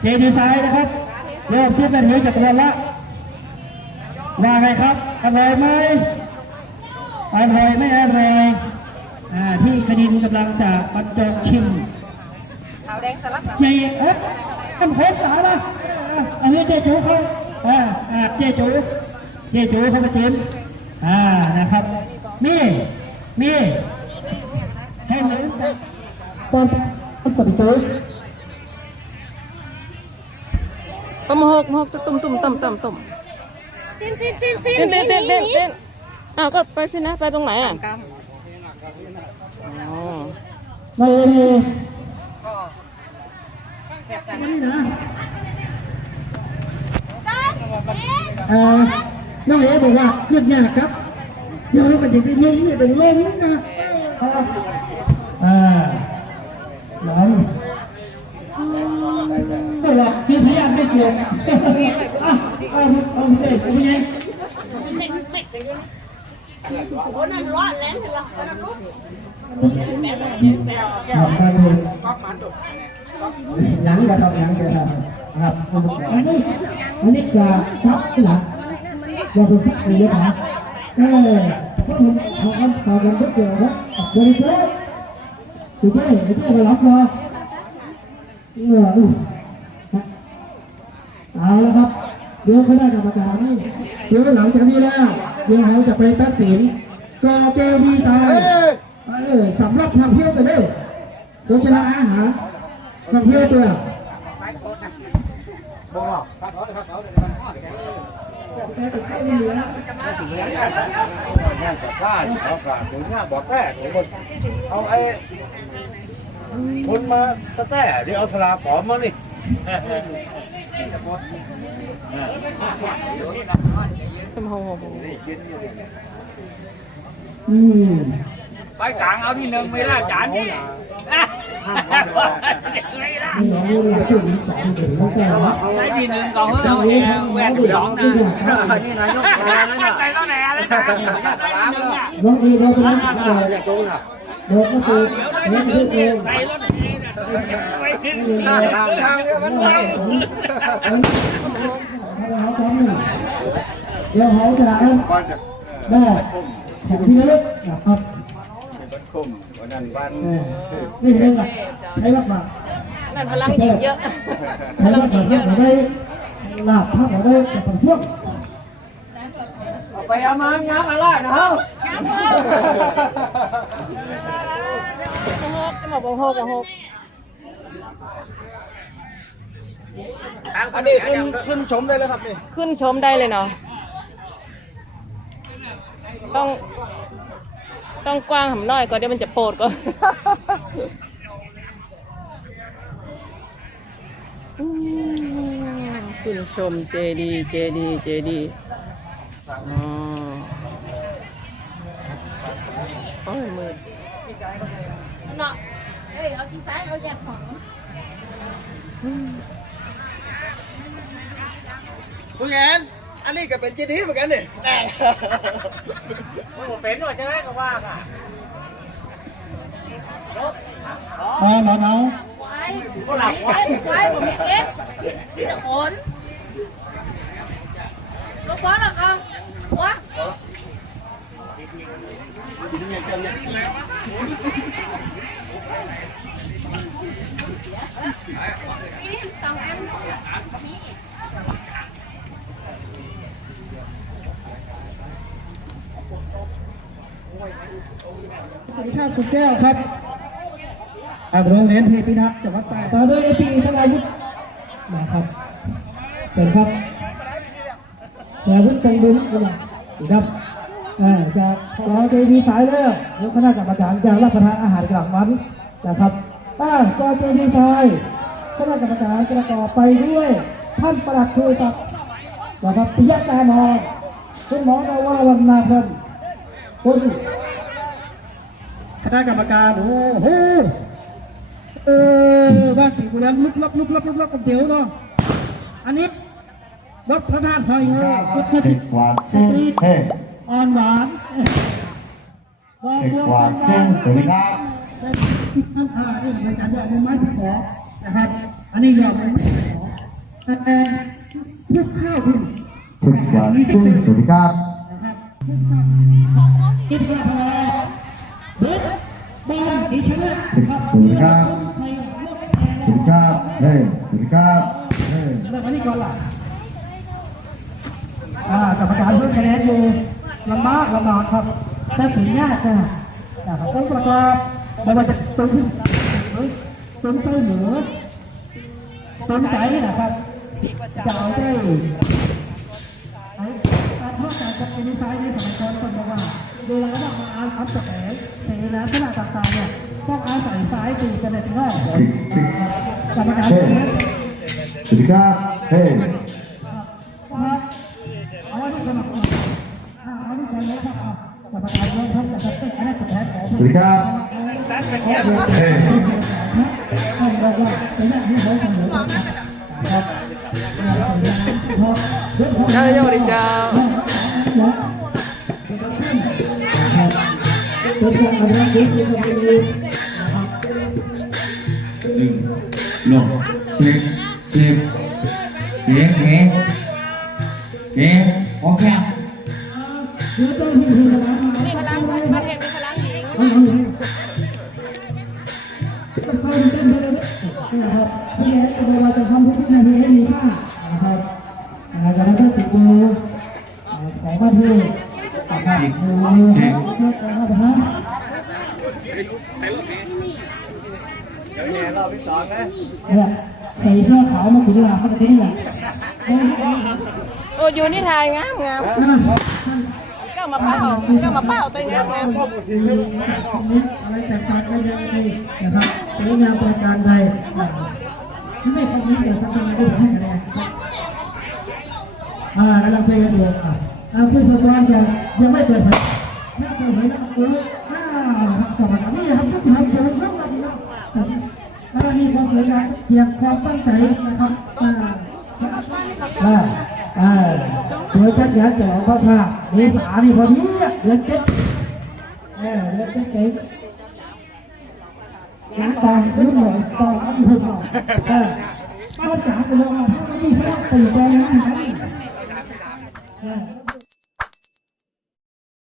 เจดีไซน์นะครับเริ่มคิดนาทีจากตัวละว่าไงครับอร่อยไหมอร่อยไม่อร่อยอ่าที่คณินกำลังจะบรรจงชิมขาวแดงสลับกับเจเอ๊ะมันโคตรสาละอะอันนี้เจจูเขาอ่าอ่าเจจูเจจูเขามาชิมอ่านะครับนี่นี่ให้เหมือนตอน ตอนปฏิจูต้มหกหกตุ่มตุ่มตุ่มตุ่มตุ่มจิ้นจิ้นจิ้นเต้นเต้นเต้นเต้นเต้นอ้าวก็ไปสินะไปตรงไหนอะอ๋อไม่นี่นะเอ่อน้องเอ๋บอกว่าขึ้นยากครับเดี๋ยวมันจะไปลงนี่เป็นลงนะอ่า อ่าหลอนนี่แหละที่พยายามไม่เกี่ยวอะเอาเอาเอาเด็กเอาไปยังโอ้นั่นร้อนแรงถึงละนั่นร้อนครับการเรียนหลังจะทำหลังจะทำครับอันนี้อันนี้จะทับหลังจะเป็นทับไปเลยนะเออเพราะผมเอาคำตอบกันทุกเดียวครับบริสุทธิ์ ถูกไหมไม่ใช่ไปหลับรอนเออเอาละครับเดี๋ยวคณะกรรมการนี่เดี๋ยวหลังจากนี้แล้วเดี๋ยวเขาจะไปตัดสินกอเกดีไซน์เออสำหรับทำเที่ยวไปเลยโดยชนะอาหารทำเที่ยวตัวข้าเอากาถึงหน้าบอกแต้ของคนเอาไอ้ คนมาตะแต้เดี๋ยวเอาสลาปลอมมานี่ต้มหกหกอืมไปกลางเอาที่หนึ่งไม่ได้จานนี่ไม่ได้นี่น้องนี่เราถึงสองถึงแล้วแต่ว่าใช้ที่หนึ่งก่อนเฮ้ยเอาแหวนแหวนสองนะนี่นายกใจต้องแหนเลยนะได้ที่หนึ่งอะ น้องเอเราเป็นนักเลยเนี่ยตรงน่ะเด็กก็คือเดี๋ยวเด็กเดี๋ยวคือเองใส่รถเมล์เนี่ยไปเห็นทางทางมันเขาเขาพร้อมหนึ่งเดี๋ยวเขาจะได้วันจะได้ของที่ระลึกนะครับเป็นคุ้มวันนั้นวันเออนี่เองอะใช้รักมานั่นพลังหญิงเยอะใช้รักมาเราได้ลาบพักเราได้แต่พวกไปเอามาย้ำอะไรนะเฮ้ย หกจะบอกหกกับหกอันนี้ขึ้นขึ้นชมได้เลยครับนี่ขึ้นชมได้เลยเนาะต้อง ต้องกว้างหำน้อยก่อนเดี๋ยวมันจะโปดก่อนอืมขึ้นชมเจดี เจดี เจดี อ๋อ โอ้ยมืดเนาะเอ้ยเอาที่ซ้ายเอาแยกของคุณแอนอันนี้ก็เป็นจีดีเหมือนกันนี่แน่เป็นหน่อยจะได้ก็ว่าอะอ่าหนาวหนาวควายควายควายผมมีเก็บมีแต่ขนลูกบอลเหรอครับวะนี่ สองอันสุวิชาติสุขแก้วครับอาโรงเรียนเทพิทักษ์จังหวัดตากต่อด้วยเอพีธนายุทธนะครับเชิญครับธนายุทธทรงบุญนะครับ อ่าจะรอใจดีสายแล้วเดี๋ยวคณะกรรมการจะรับประทานอาหารกลางวันนะครับอ่าก็ใจดีสายคณะกรรมการประกอบไปด้วยท่านประหลัดคุยศักดิ์นะครับปิยะตานองคุณหมอนวรวรรณาพรหมคุณคณะกรรมการโอ้โหเออบ้านสีกุหลาบลุกลับลุกลับลุกลับกับเดี๋ยวเนาะอันนี้วัดพระธาตุหอยโหวัดพระเด็กกวาดเจ้งเฮ้ อ่อนหวานเด็กกวาดเจ้งสวัสดีครับเท่านอาเนี่ยในการยอดไม้ที่ขอนะครับ อันนี้ยอดไม้ที่ขอแต่ทุกข้าวที่คุณหวานกุ้งสวัสดีครับนะครับคิดว่าพอเบิร์ดบอลสีชนะครับสวัสดีครับสวัสดีครับเฮ้ยสวัสดีครับเฮ้ยเริ่มอันนี้ก่อนล่ะอ่ากรรมการเพิ่มคะแนนอยู่ ลำบากลำบากครับแต่ถึงยากนะนะครับต้องประกอบไม่ว่าจะตึงตึงเต้นเหนือตึงใจนะครับจะเอาได้ไอ้การทอดการจับเป็นซ้ายในสมัยก่อนคนบอกว่าเวลาเรามาอ่านคำแสดงแต่ในลักษณะต่างๆเนี่ยต้องอาศัยซ้ายตีกันในที่แรกกรรมการเฮ้ยเนี่ยสวัสดีครับเฮ้ สินอันนั้นสุดท้ายของ สวัสดีครับ เฮ้ย ท่านบอกว่าเป็นหน้าที่ของตำรวจครับ เจ้าเจ้าสวัสดีเจ้า เป็นคนเอาเรื่องนี้ที่จะมี หนึ่งหนึ่งสิบสิบเก๋เก๋เก๋โอเค เดี๋ยวต้อง มีพลังประเทศมีพลังหญิงเอาเอาเอาต้องเข้าเต้นไปเลยนะครับที่แรกเราจะทำทุกนาทีให้มีค่านะครับอ่าจากนั้นก็ติดมือสองนาทีนะครับมือมือนะครับเนี่ยใส่เสื้อขาวมาถึงหลังเขาจะทิ้งอย่างโอ้อยู่นี่ทายงามงามเก้ามาเป้าเก้ามาเป้าตัวงามงามมีนิดอะไรแตกต่างกันยังไงนะครับสวยงามประการใดที่ไม่คอมเมนต์เดี๋ยวทำอะไรได้ให้คะแนนอ่ากำลังเพลงกันอยู่อ่าอ่าผู้สมัครยังยังไม่เปิดเผยไม่เปิดเผยนะครับเอออ้าวครับต่อมานี่ครับทุกท่านเชิญชมกันดีครับอ่ามีความสวยงามเพียงความตั้งใจนะครับอ่าอ่าอ่า เดี๋ยวจัดยาจะออกผ้าผ้าเมษานี่พอดีเดือนเจ็ดเออเดือนเจ็ดเองหลังตองรุ่นหน่อยตองอันหุ่นหน่อยเออป้าจ๋าไปลงมาถ้าไม่มีชอบตื่นใจนะเออ